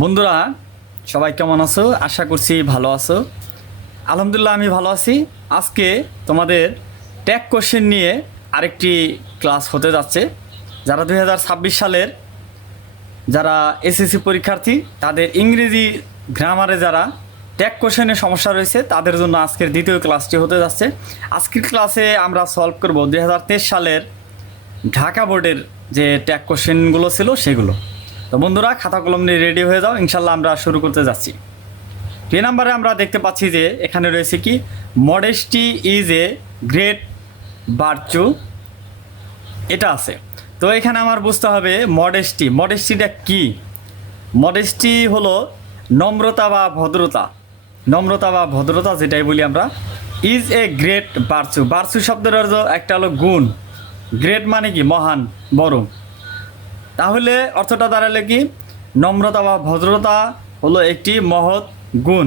বন্ধুরা, সবাই কেমন আছো? আশা করছি ভালো আছো। আলহামদুলিল্লাহ, আমি ভালো আছি। আজকে তোমাদের ট্যাগ কোশ্চেন নিয়ে আরেকটি ক্লাস হতে যাচ্ছে। যারা 2026 সালের যারা এসএসসি পরীক্ষার্থী, তাদের ইংরেজি গ্রামারে যারা ট্যাগ কোশ্চেনের সমস্যা রয়েছে, তাদের জন্য আজকের দ্বিতীয় ক্লাসটি হতে যাচ্ছে। আজকের ক্লাসে আমরা সলভ করব 2023 সালের ঢাকা বোর্ডের যে ট্যাগ কোশ্চেনগুলো ছিল সেগুলো। তো বন্ধুরা, খাতা কলম নিয়ে রেডি হয়ে যাও, ইনশাল্লাহ আমরা শুরু করতে যাচ্ছি। 2 নম্বরে আমরা দেখতে পাচ্ছি যে এখানে রয়েছে কি, modesty is a great virtue, এটা আছে। তো এখানে আমার বুঝতে হবে মডেস্টিটা কি। মডেস্টি হলো নম্রতা বা ভদ্রতা, যেটাই বলি আমরা। ইজ এ গ্রেট ভার্চু শব্দের অর্থ একটা হলো গুণ, গ্রেট মানে কি মহান, বড়। তাহলে অর্থটা দাঁড়ালে কি, নম্রতা বা ভদ্রতা হলো একটি মহৎ গুণ।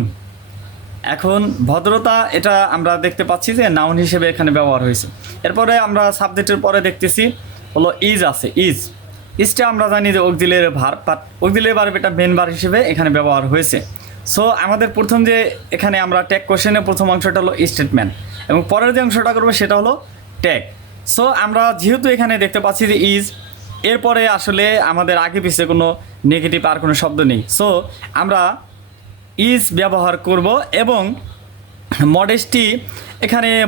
এখন ভদ্রতা এটা আমরা দেখতে পাচ্ছি যে নাউন হিসেবে এখানে ব্যবহার হয়েছে। এরপরে আমরা সাবজেক্টের পরে দেখতেছি হলো ইজ আছে। ইজটা আমরা জানি যে auxiliary verb, but auxiliary verb এটা মেন ভার্ব হিসেবে এখানে ব্যবহার হয়েছে। সো আমাদের প্রথম যে এখানে আমরা ট্যাগ কোশ্চেনের প্রথম অংশটা হলো স্টেটমেন্ট, এবং পরের যে অংশটা করবো সেটা হলো ট্যাগ। সো আমরা যেহেতু এখানে দেখতে পাচ্ছি যে ইজ, এরপরে আসলে আমাদের আগে পিছিয়ে কোনো নেগেটিভ আর কোনো শব্দ নেই। সো আমরা ইজ ব্যবহার করব। এবং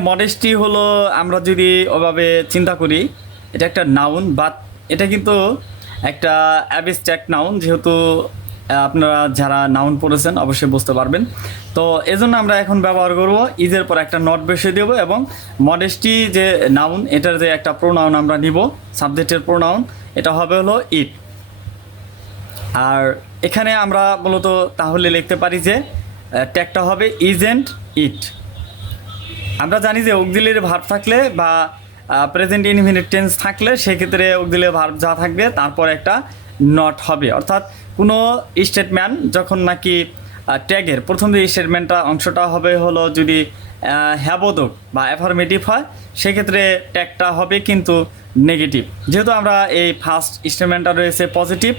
মডেস্টি হলো, আমরা যদি ওভাবে চিন্তা করি, এটা একটা নাউন, বাট এটা কিন্তু একটা অ্যাবস্ট্রাক্ট নাউন। যেহেতু আপনারা যারা নাউন পড়েছেন অবশ্যই বুঝতে পারবেন। তো এজন্য আমরা এখন ব্যবহার করব ইজের পর একটা নট বসিয়ে দেবো, এবং মডেস্টি যে নাউন, এটার যে একটা প্রোনাউন আমরা নিব, সাবজেক্টের প্রোনাউন, এটা হবে হলো ইট। আর এখানে আমরা মূলত তাহলে লিখতে পারি যে ট্যাগটা হবে ইজেন্ট ইট। আমরা জানি যে অক্সিলিয়ারি ভার্ব থাকলে বা প্রেজেন্ট ইনডিফিনিট টেন্স থাকলে সেক্ষেত্রে অক্সিলিয়ারি ভার্ব যা থাকবে তারপর একটা নট হবে। অর্থাৎ কোনো স্টেটমেন্ট যখন নাকি ট্যাগের প্রথম যে স্টেটমেন্টটা অংশটা হবে হলো যদি হ্যাবোধক বা অ্যাফার্মেটিভ হয়, সেক্ষেত্রে ট্যাগটা হবে কিন্তু নেগেটিভ। যেহেতু আমরা এই ফার্স্ট স্টেটমেন্টটা রয়েছে পজিটিভ,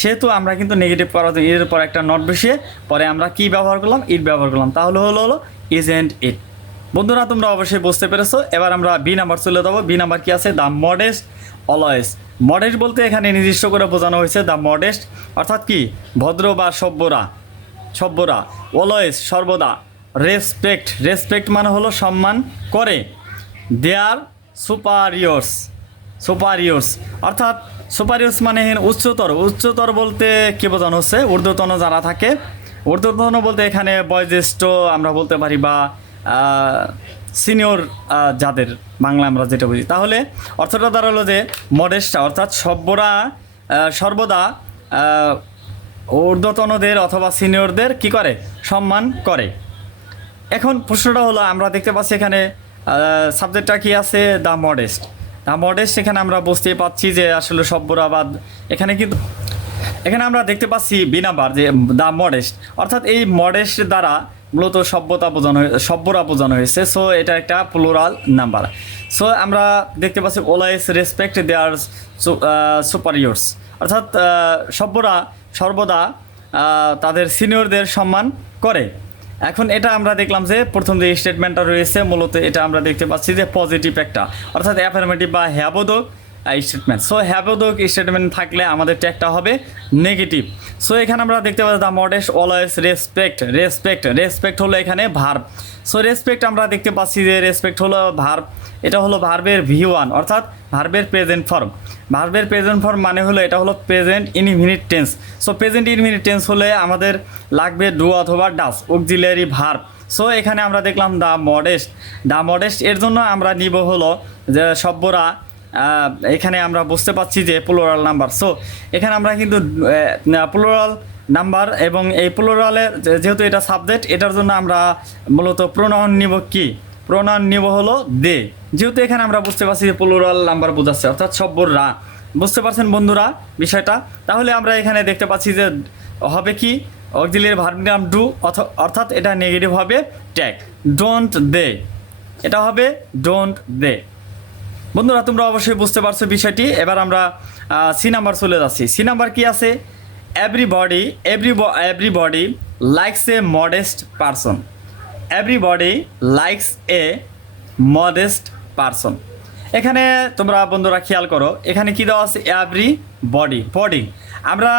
সেহেতু আমরা কিন্তু নেগেটিভ করার জন্য এর পর একটা নট বসিয়ে পরে আমরা কি ব্যবহার করলাম, ইট ব্যবহার করলাম। তাহলে হলো ইজেন্ট ইট। বন্ধুরা, তোমরা অবশ্যই বুঝতে পেরেছো। এবার আমরা বি নাম্বার চলে যাবো। বি নাম্বার কি আছে, দ্য মডেস্ট অলওয়েজ। মডেস্ট বলতে এখানে নির্দিষ্ট করে বোঝানো হয়েছে দ্য মডেস্ট, অর্থাৎ কি ভদ্র বা সভ্যরা, অলওয়েজ সর্বদা, রেসপেক্ট মানে হলো সম্মান করে, দেয়ার সুপারিয়র্স, অর্থাৎ সুপারিয়র্স মানে উচ্চতর বলতে কি বোঝানো হচ্ছে, ঊর্ধ্বতন যারা থাকে। ঊর্ধ্বতন বলতে এখানে বয়োজ্যেষ্ঠ আমরা বলতে পারি, বা সিনিয়র যাদের বাংলা আমরা যেটা বুঝি। তাহলে অর্থটা দাঁড়ালো যে মডেস্টা অর্থাৎ সভ্যরা সর্বদা ঊর্ধ্বতনদের অথবা সিনিয়রদের কি করে, সম্মান করে। এখন প্রশ্নটা হলো, আমরা দেখতে পাচ্ছি এখানে সাবজেক্টটা কি আছে, দ্য মডেস্ট। এখানে আমরা বুঝতেই পাচ্ছি যে আসলে সভ্যরা বা এখানে আমরা দেখতে পাচ্ছি বি নাম্বার যে দ্য মডেস্ট, অর্থাৎ এই মডেস্ট দ্বারা মূলত সভ্যরা বোঝানো হয়েছে। সো এটা একটা প্লুরাল নাম্বার। সো আমরা দেখতে পাচ্ছি অলওয়েজ রেসপেক্ট দেয়ার সুপারিয়র্স, অর্থাৎ সভ্যরা সর্বদা তাদের সিনিয়রদের সম্মান করে। এখন এটা আমরা দেখলাম যে প্রথম যে স্টেটমেন্টটা রয়েছে মূলত এটা আমরা দেখতে পাচ্ছি যে পজিটিভ একটা, অর্থাৎ অ্যাফার্মেটিভ বা হ্যাবোধক স্টেটমেন্ট। সো হ্যাবোধক স্টেটমেন্ট থাকলে আমাদের ট্যাগটা হবে নেগেটিভ। সো এখানে আমরা দেখতে পাচ্ছি দ্য মডেস্ট অলওয়েজ রেসপেক্ট হলো এখানে ভার্ব। সো রেসপেক্ট আমরা দেখতে পাচ্ছি যে রেসপেক্ট হলো ভার্ব, এটা হলো ভার্বের V1, অর্থাৎ ভার্বের প্রেজেন্ট ফর্ম মানে হলো এটা হলো present indefinite tense. So present indefinite tense হলে আমাদের লাগবে ডু অথবা ডাস, অক্সিলিয়ারি ভার্ব। সো এখানে আমরা দেখলাম দ্য মডেস্ট, এর জন্য আমরা নিব হলো যে সভ্যরা। এখানে আমরা বুঝতে পাচ্ছি যে প্লুরাল নাম্বার। সো এখানে আমরা কিন্তু প্লুরাল নাম্বার, এবং এই প্লুরালের যেহেতু এটা সাবজেক্ট, এটার জন্য আমরা মূলত প্রোনাউন নিব হলো দে। যেহেতু এখানে আমরা বুঝতে পারছি যে প্লুরাল নাম্বার বোঝাচ্ছে, অর্থাৎ সভ্যরা। বুঝতে পারছেন বন্ধুরা বিষয়টা? তাহলে আমরা এখানে দেখতে পাচ্ছি যে হবে কি, অক্সিলিয়ারি ভার্ব নাম ডু, অর্থাৎ এটা নেগেটিভ হবে ট্যাগ, ডোন্ট দে, এটা হবে ডোন্ট দে। বন্ধুরা, তোমরা অবশ্যই বুঝতে পারছো বিষয়টি। এবার আমরা সি নাম্বার চলে যাচ্ছি। সি নাম্বার কি আছে, everybody everybody likes a modest person. Everybody likes a modest person. এখানে তোমরা বন্ধুরা খেয়াল করো, এখানে কি দেওয়া আছে? Every body. আমরা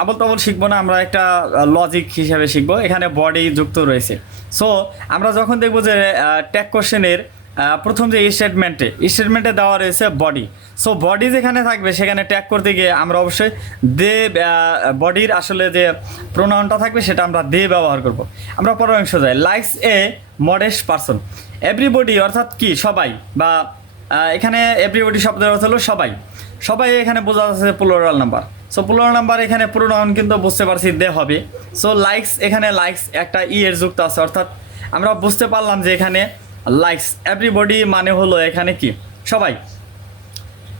আবল তাবল শিখবো না, আমরা একটা লজিক হিসাবে শিখবো। এখানে বডি যুক্ত রয়েছে। সো আমরা যখন দেখবো যে ট্যাগ কোশ্চেনের প্রথম যে স্টেটমেন্টে দেওয়া রয়েছে বডি। সো বডি যেখানে থাকবে সেখানে ট্যাগ করতে গিয়ে আমরা অবশ্যই দে, বডির আসলে যে প্রোনাউনটা থাকবে সেটা আমরা দে ব্যবহার করব। আমরা পরের অংশ যাই। Likes a modest person. Everybody অর্থাৎ কি? সবাই, বা এখানে এভরিবডি শব্দের অর্থ হলো সবাই। সবাই এখানে বোঝা যাচ্ছে plural number. So plural number এখানে প্রোনাউন কিন্তু বুঝতে পারছি দে হবে। সো লাইকস, এখানে লাইকস একটা ই এর যুক্ত আছে, অর্থাৎ আমরা বুঝতে পারলাম যে এখানে লাইকস এভরিবডি মানে হলো এখানে কি? সবাই।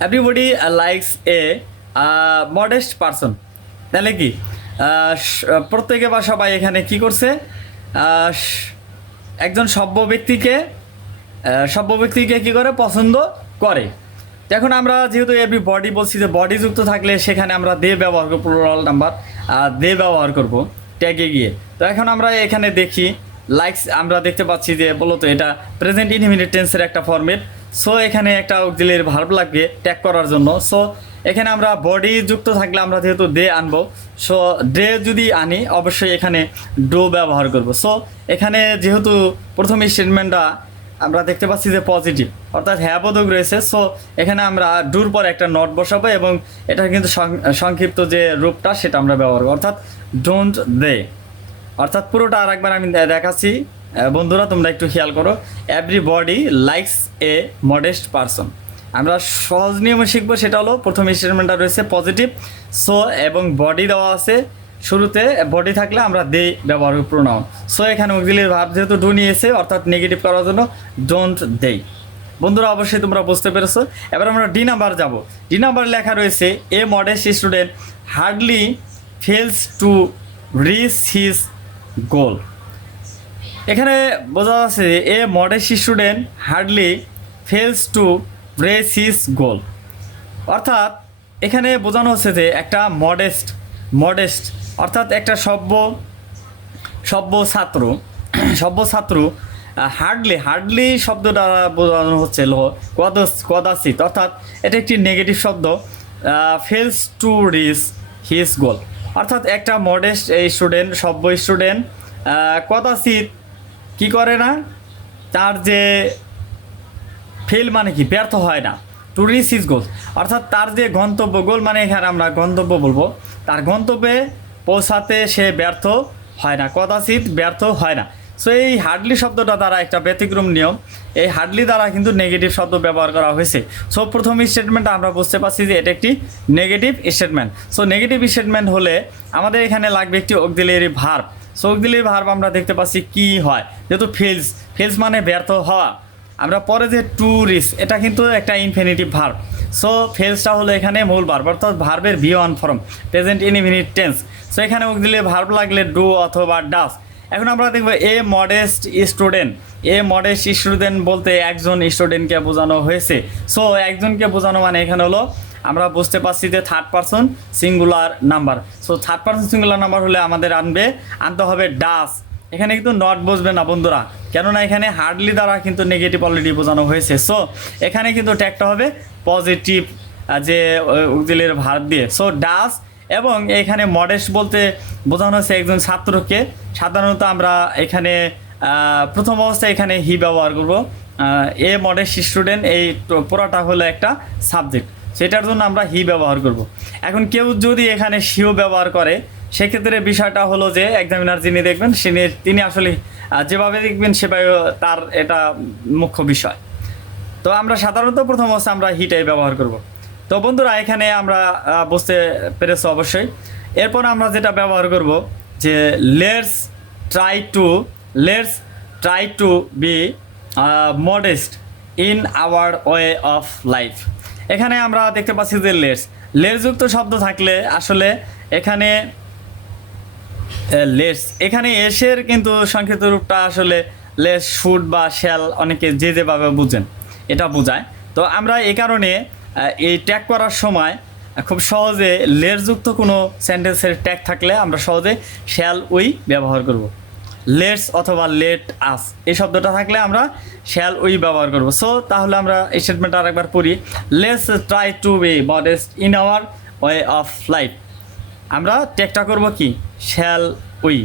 Everybody likes a modest person, তাহলে কি প্রত্যেকে বা সবাই এখানে কি করছে? একজন সভ্য ব্যক্তিকে কি করে? পছন্দ করে। তো এখন আমরা যেহেতু এভরিবডি বলছি, যে বডি যুক্ত থাকলে সেখানে আমরা দে ব্যবহার করবো, প্লুরাল নাম্বার দে ব্যবহার করব ট্যাগে গিয়ে। তো এখন আমরা এখানে দেখি লাইকস, আমরা দেখতে পাচ্ছি যে বলতো এটা প্রেজেন্ট ইনডিফিনিট টেন্সের একটা ফরম্যাট। সো এখানে একটা অক্সিলিয়ারি ভার্ব লাগবে ট্যাগ করার জন্য। সো এখানে আমরা বডি যুক্ত থাকলে আমরা যেহেতু দে আনবো, সো দে যদি আনি অবশ্যই এখানে ডো ব্যবহার করব। সো এখানে যেহেতু প্রথম স্টেটমেন্টটা আমরা দেখতে পাচ্ছি যে পজিটিভ, অর্থাৎ হ্যাঁ বোধক রয়েছে। সো এখানে আমরা ডুর পর একটা নট বসাবো এবং এটার কিন্তু সংক্ষিপ্ত যে রূপটা সেটা আমরা ব্যবহার করবো, অর্থাৎ ডোন্ট দে। অর্থাৎ পুরোটা আর একবার আমি দেখাচ্ছি বন্ধুরা, তোমরা একটু খেয়াল করো। Everybody likes a modest person. আমরা সহজ নিয়মে শিখবো, সেটা হলো প্রথম স্টেটমেন্টটা রয়েছে পজিটিভ। সো এবং বডি দেওয়া আছে শুরুতে, বডি থাকলে আমরা দে ব্যবহার করি প্রোনাউন। সো এখানে অক্সিলিয়ারি ভার্ব যেহেতু ডু নিয়েছে, অর্থাৎ নেগেটিভ করার জন্য ডোন্ট দে। বন্ধুরা অবশ্যই তোমরা বুঝতে পেরেছো। এবার আমরা ডি নাম্বার যাব। ডি নাম্বার লেখা রয়েছে a modest student hardly fails to reach his goal. এখানে বোঝা যাচ্ছে a modest student hardly fails to reach his goal, অর্থাৎ এখানে বোঝানো হচ্ছে যে একটা মডেস্ট অর্থাৎ একটা সভ্য ছাত্র হার্ডলি শব্দটা বোঝানো হচ্ছে কদাচিৎ, অর্থাৎ এটা একটি নেগেটিভ শব্দ। Fails to reach his goal, অর্থাৎ একটা মডেস্ট স্টুডেন্ট, সভ্য স্টুডেন্ট কদাচিৎ কি করে না, তার যে ফেল মানে কি? ব্যর্থ হয় না। টু রিচ হিজ গোল অর্থাৎ তার যে গন্তব্য, গোল মানে এখানে আমরা গন্তব্য বলবো, তার গন্তব্যে পৌঁছাতে সে ব্যর্থ হয় না, কদাচিৎ ব্যর্থ হয় না। সো এই হার্ডলি শব্দটা দ্বারা একটা ব্যতিক্রম নিয়ম, এই হার্ডলি দ্বারা কিন্তু নেগেটিভ শব্দ ব্যবহার করা হয়েছে। সো প্রথম স্টেটমেন্টটা আমরা বুঝতে পারছি যে এটা একটি negative statement. So negative statement হলে আমাদের এখানে লাগবে একটি auxiliary verb. So auxiliary verb আমরা দেখতে পাচ্ছি কি হয়, যেহেতু ফেলস মানে ব্যর্থ হওয়া। আমরা পরে যে টু রিচ, এটা কিন্তু একটা ইনফিনিটিভ ভার্ব। সো ফেলসটা হলো এখানে মূল ভার্ব, অর্থাৎ ভার্বের V1 form, present indefinite tense. So এখানে অক্সিলিয়ারি ভার্ব লাগলে ডু অথবা ডাস। এখন আমরা দেখবো এ মডেস্ট স্টুডেন্ট বলতে একজন স্টুডেন্টকে বোঝানো হয়েছে। সো একজনকে বোঝানো মানে এখানে হলো আমরা বুঝতে পারছি যে third person singular number. So third person singular number হলে আমাদের আনতে হবে ডাস। এখানে কিন্তু নট বসবে না বন্ধুরা, কেননা এখানে হার্ডলি দ্বারা কিন্তু নেগেটিভ অলরেডি বোঝানো হয়েছে। সো এখানে কিন্তু ট্যাগটা হবে পজিটিভ, যে অক্সিলিয়ারি ভার্ব দিয়ে। সো ডাস, এবং এখানে মডেস্ট বলতে বোঝানো হচ্ছে একজন ছাত্রকে। সাধারণত আমরা এখানে প্রথম অবস্থায় এখানে হি ব্যবহার করব। এ মডেস্ট স্টুডেন্ট, এই পুরোটা হলো একটা সাবজেক্ট, সেটার জন্য আমরা হি ব্যবহার করব। এখন কেউ যদি এখানে সিও ব্যবহার করে, সেক্ষেত্রে বিষয়টা হলো যে এক্সামিনার যিনি দেখবেন তিনি আসলে যেভাবে দেখবেন সেভাবে তার এটা মুখ্য বিষয়। তো আমরা সাধারণত প্রথম অবস্থায় আমরা হিটাই ব্যবহার করব। তো বন্ধুরা এখানে আমরা বুঝতে পেরেছো অবশ্যই। এরপর আমরা যেটা ব্যবহার করব যে let's try to be modest in our way of life. এখানে আমরা দেখতে পাচ্ছি যে লেটসযুক্ত শব্দ থাকলে আসলে এখানে এখানে এসের কিন্তু সংক্ষিপ্ত রূপটা আসলে লেটস, শুড বা শ্যাল, অনেকে যেভাবে বুঝেন এটা বোঝায়। তো আমরা এই কারণে এই ট্যাগ করার সময় খুব সহজে লেটযুক্ত কোনো সেন্টেন্সের ট্যাগ থাকলে আমরা সহজে শ্যাল উই ব্যবহার করব। লেটস অথবা লেট আস এই শব্দটা থাকলে আমরা শ্যাল উই ব্যবহার করব। সো তাহলে আমরা এই স্টেটমেন্টটা আরেকবার পড়ি। Let's try to be modest in our way of life. আমরা ট্যাগটা করব কি? Shall we.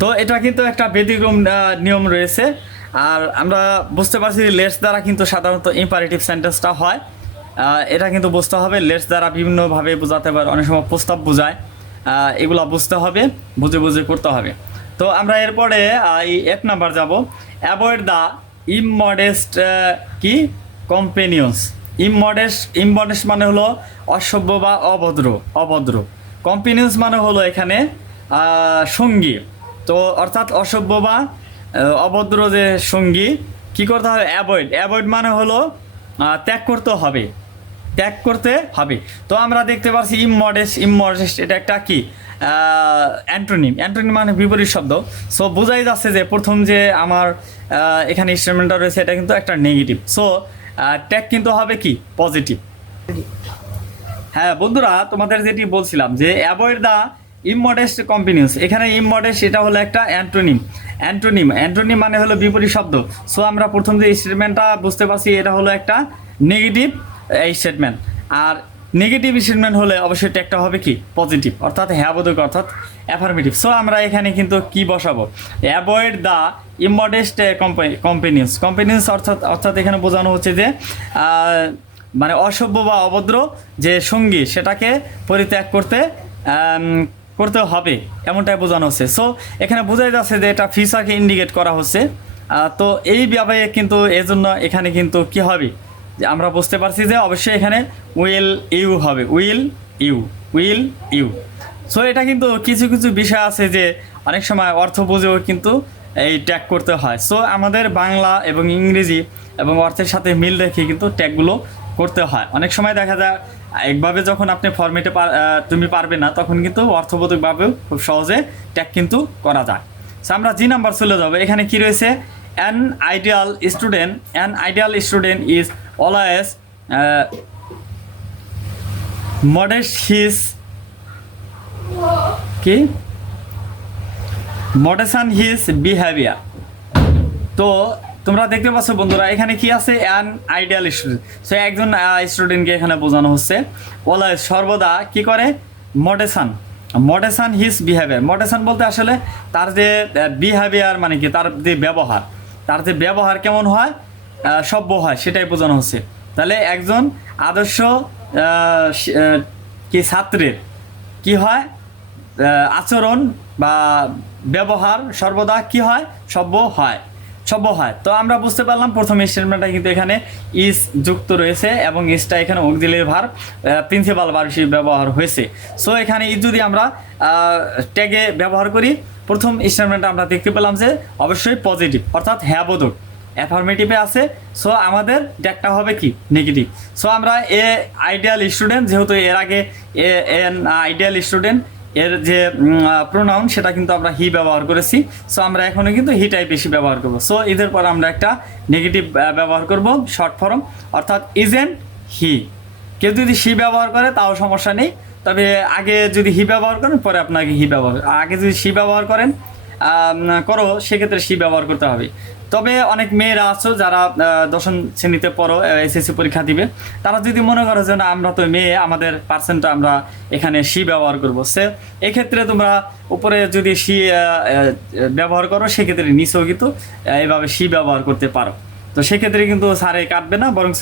তো এটা কিন্তু একটা ব্যতিক্রম নিয়ম রয়েছে। আর আমরা বুঝতে পারছি লেটস দ্বারা কিন্তু সাধারণত ইম্পারেটিভ সেন্টেন্সটা হয়। এটা কিন্তু বুঝতে হবে। লেটস দ্বারা বিভিন্নভাবে বোঝাতে পারে, অনেক সময় প্রস্তাব বোঝায়। এগুলো বুঝতে হবে, বুঝে বুঝে করতে হবে। তো আমরা এরপরে এই 1 নাম্বার যাব। অ্যাভয়েড দ্য ইমমডেস্ট কি কম্পেনিয়ন্স। ইমমডেস্ট মানে হলো অসভ্য বা অভদ্র। কম্পেনিয়ন্স মানে হলো এখানে সঙ্গী। তো অর্থাৎ অসভ্য বা অভদ্র যে সঙ্গী কি করতে হবে? অ্যাভয়েড মানে হলো ত্যাগ করতে হবে। তো আমরা দেখতে পাচ্ছি ইমমডেস্ট এটা একটা কি অ্যান্টোনিম মানে বিপরীত শব্দ। সো বোঝাই যাচ্ছে যে প্রথম যে আমার এখানে স্টেটমেন্টটা রয়েছে এটা কিন্তু একটা নেগেটিভ। সো ট্যাগ কিন্তু হবে কি? পজিটিভ। হ্যাঁ বন্ধুরা, তোমাদের যেটি বলছিলাম যে অ্যাভয়েড দ্য ইমমডেস্ট কম্পেনিয়ন্স, এখানে ইমমডেস্ট এটা হলো একটা অ্যান্টোনিম মানে হলো বিপরীত শব্দ। সো আমরা প্রথম যে স্টেটমেন্টটা বুঝতে পারছি এটা হলো একটা নেগেটিভ স্টেটমেন্ট। আর নেগেটিভ স্টেটমেন্ট হলে অবশ্যই ট্যাগটা হবে কি? পজিটিভ, অর্থাৎ হ্যাবোধক, অর্থাৎ অ্যাফার্মেটিভ। সো আমরা এখানে কিন্তু কি বসাবো? অ্যাভয়েড দ্য ইমমডেস্ট কম্পেনিয়ন্স অর্থাৎ এখানে বোঝানো হচ্ছে যে মানে অসভ্য বা অভদ্র যে সঙ্গী সেটাকে পরিত্যাগ করতে হবে, এমনটাই বোঝানো হচ্ছে। সো এখানে বোঝাই যাচ্ছে যে এটা ফিউচারকে ইন্ডিকেট করা হচ্ছে। তো এই ব্যাপারে কিন্তু এজন্য এখানে কিন্তু কি হবে যে আমরা বুঝতে পারছি যে অবশ্যই এখানে উইল ইউ হবে, উইল ইউ। সো এটা কিন্তু কিছু কিছু বিষয় আছে যে অনেক সময় অর্থ বুঝেও কিন্তু এই ট্যাগ করতে হয়। সো আমাদের বাংলা এবং ইংরেজি এবং অর্থের সাথে মিল রেখে কিন্তু ট্যাগগুলো করতে হয়। অনেক সময় দেখা যায় একভাবে যখন আপনি ফরম্যাটে তুমি পারবে না, তখন কিন্তু অর্থবোধকভাবেও খুব সহজে ট্যাগ কিন্তু করা যায়। সো আমরা জি নাম্বার চলে যাবো। এখানে কি রয়েছে? An ideal student is always modest his behaviour. তো তোমরা দেখতে পাচ্ছ বন্ধুরা এখানে কি আছে? An ideal student. সো একজন স্টুডেন্টকে এখানে বোঝানো হচ্ছে অলওয়েজ সর্বদা কি করে? মডেশন হিজ বিহেভিয়ার। মডেশন বলতে আসলে তার যে বিহেভিয়ার মানে কি? তার যে ব্যবহার কেমন হয়? সভ্য হয়, সেটাই বোঝানো হচ্ছে। তাহলে একজন আদর্শ কি ছাত্রের কি হয়? আচরণ বা ব্যবহার সর্বদা কি হয়? সভ্য হয়। তো আমরা বুঝতে পারলাম প্রথম স্টেটমেন্টটা কিন্তু এখানে ইজ যুক্ত রয়েছে এবং ইজটা এখানে অক্সিলারি ভার্ব প্রিন্সিপাল ভার্ব হিসেবে ব্যবহার হয়েছে। সো এখানে ইজ যদি আমরা ট্যাগে ব্যবহার করি, প্রথম স্টেটমেন্টটা আমরা দেখতে পেলাম যে অবশ্যই পজিটিভ, অর্থাৎ হ্যাবোধক, অ্যাফার্মেটিভে আছে। সো আমাদের ট্যাগটা হবে কি? নেগেটিভ। সো আমরা আইডিয়াল স্টুডেন্ট, যেহেতু এর আগে আইডিয়াল স্টুডেন্ট এর যে প্রোনাউন সেটা কিন্তু আমরা হি ব্যবহার করেছি। সো আমরা এখনও কিন্তু হিটাই বেশি ব্যবহার করবো। সো এদের পর আমরা একটা নেগেটিভ ব্যবহার করব, শর্ট ফর্ম, অর্থাৎ ইজেন্ট হি। কেউ যদি সি ব্যবহার করে তাও সমস্যা নেই, তবে আগে যদি হি ব্যবহার করেন পরে আপনাকে আগে যদি সি ব্যবহার করেন সেক্ষেত্রে সি ব্যবহার করতে হবে। তবে অনেক মেয়েরা আছো যারা দশম শ্রেণীতে পড়ো, এসএসসি পরীক্ষা দিবে, তারা যদি মনে করো যে না আমরা তো মেয়ে, আমাদের পার্সেন্টটা আমরা এখানে সি ব্যবহার করবো, সে এক্ষেত্রে তোমরা উপরে যদি সি ব্যবহার করো সেক্ষেত্রে নিচেও কিন্তু এইভাবে সি ব্যবহার করতে পারো। তো সেক্ষেত্রে কিন্তু স্যারে কাটবে না, বরং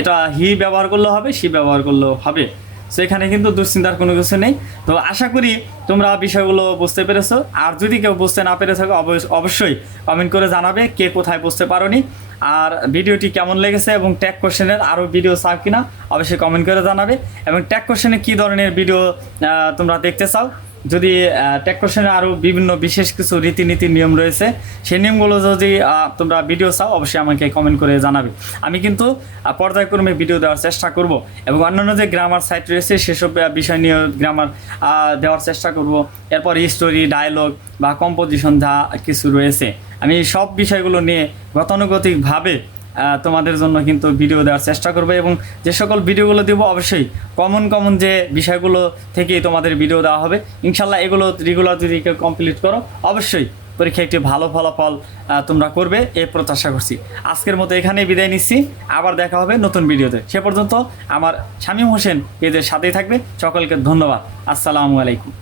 এটা হি ব্যবহার করলেও হবে, সি ব্যবহার করলেও হবে। সো এখানে কিন্তু দুশ্চিন্তার কোনো কিছু নেই। তো আশা করি তোমরা বিষয়গুলো বুঝতে পেরেছো। আর যদি কেউ বুঝতে না পেরে থাকো অবশ্যই কমেন্ট করে জানাবে কে কোথায় বুঝতে পারোনি। আর ভিডিওটি কেমন লেগেছে এবং ট্যাগ কোশ্চেনের আরও ভিডিও চাও কিনা অবশ্যই কমেন্ট করে জানাবে। এবং ট্যাগ কোশ্চেনে কী ধরনের ভিডিও তোমরা দেখতে চাও, যদি ট্যাগ কোশ্চেনে আরও বিভিন্ন বিশেষ কিছু রীতিনীতি নিয়ম রয়েছে, সেই নিয়মগুলো যদি তোমরা ভিডিও চাও অবশ্যই আমাকে কমেন্ট করে জানাবে। আমি কিন্তু পর্যায়ক্রমে ভিডিও দেওয়ার চেষ্টা করব এবং অন্যান্য যে গ্রামার সাইট রয়েছে সেসব বিষয় নিয়ে গ্রামার দেওয়ার চেষ্টা করব। এরপর স্টোরি, ডায়লগ বা কম্পোজিশন যা কিছু রয়েছে আমি সব বিষয়গুলো নিয়ে গতানুগতিকভাবে তোমাদের জন্য কিন্তু ভিডিও দেওয়ার চেষ্টা করবো, এবং যে সকল ভিডিওগুলো দেবো অবশ্যই কমন যে বিষয়গুলো থেকেই তোমাদের ভিডিও দেওয়া হবে ইনশাল্লাহ। এগুলো রেগুলার যদি কেউ কমপ্লিট করো অবশ্যই পরীক্ষায় একটি ভালো ফলাফল তোমরা করবে এই প্রত্যাশা করছি। আজকের মতো এখানেই বিদায় নিচ্ছি, আবার দেখা হবে নতুন ভিডিওতে। সে পর্যন্ত আমার শামীম হোসেন এদের সাথেই থাকবে। সকলকে ধন্যবাদ। আসসালামু আলাইকুম।